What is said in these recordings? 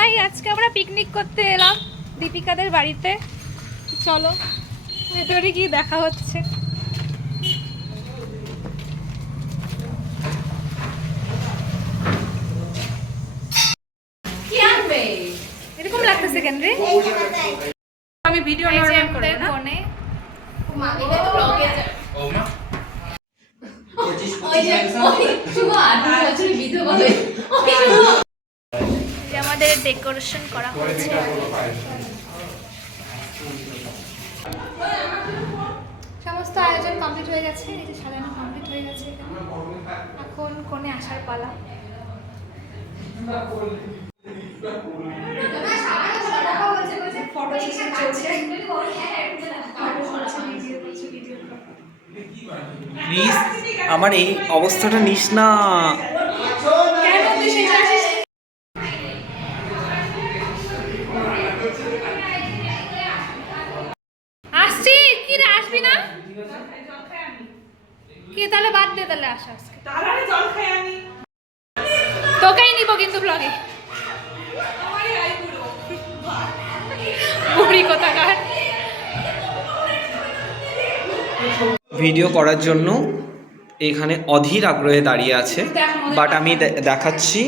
High, আজকে আমরা picnic করতে এলাম দীপিকাদের বাড়িতে। চলো ভেতরে কি দেখা হচ্ছে। এরকম লাগতেছে কেন রে? আমি ভিডিও নরমাল করব না। কোণে মাগিতে তো ব্লগে যায়। ও মা ওই যে শুভ 18 বছরের বিধবা হয়ে যে আমাদের ডেকোরেশন করা হয়েছে। সমস্ত আয়োজন কমপ্লিট হয়ে গেছে, এই যে সাজানো কমপ্লিট হয়ে গেছে। এখন কোণে আসার পালা। প্লিজ আমার এই অবস্থাটা নিস না। আসছি কি রে, আসবি না কি? তাহলে বাদ দে, তাহলে আসা আজকে তোকেই নিব কিন্তু ব্লগে। বুড়ি কোথাকার। ভিডিও করার জন্য এখানে অধীর আগ্রহে দাঁড়িয়ে আছে, বাট আমি দেখাচ্ছি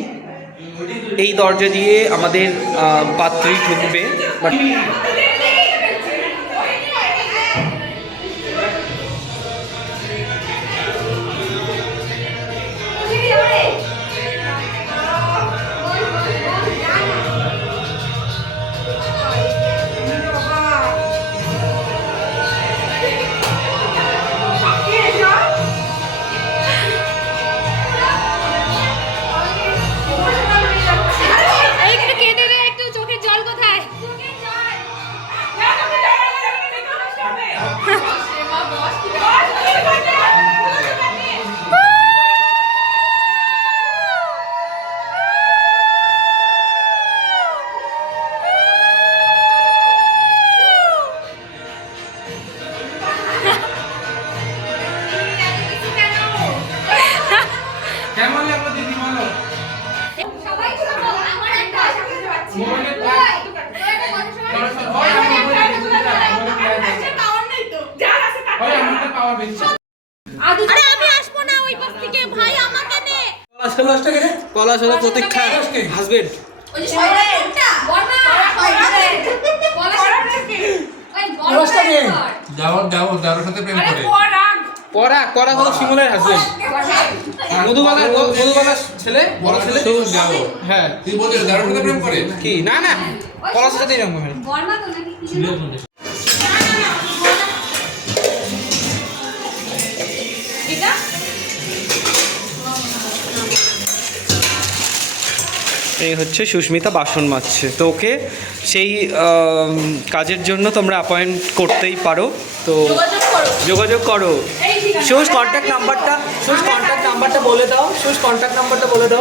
এই দরজা দিয়ে আমাদের পাত্রী ঢুকবে। বাট কেমন লাগলো দিদি বলো? সবাই শুনো, আমার একটা আশা করতে পারছি আরে আমি আসবো না ওই পাশ থেকে, ভাই আমাকে নে। পলাশ হলো প্রতীক্ষা হাজবেন্ড। ওই যে শয়তানটা বর্মা যাওয়ার সাথে প্রেম করে পরাগ হলো শিমুলের হাজবেন্ড। মধুবালার ছেলে, বড় ছেলে। হ্যাঁ তুই বলছিস যাওয়ার সাথে প্রেম করে কি? না না, পলাশের সাথেই রঙ হয়। বর্মা তো নাকি কিছু এটা এই হচ্ছে সুস্মিতা বাসন মাজছে, তো ওকে সেই কাজের জন্য তোমরা অ্যাপয়েন্ট করতেই পারো, তো যোগাযোগ করো। সুস কন্ট্যাক্ট নাম্বারটা বলে দাও।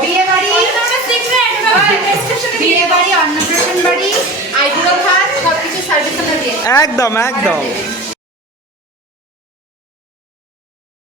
বিয়ে বাড়ি, অন্নপ্রাশন বাড়ি, আইবুড়ো ভাত সবকিছু সার্ভিস আমরা দিয়ে একদম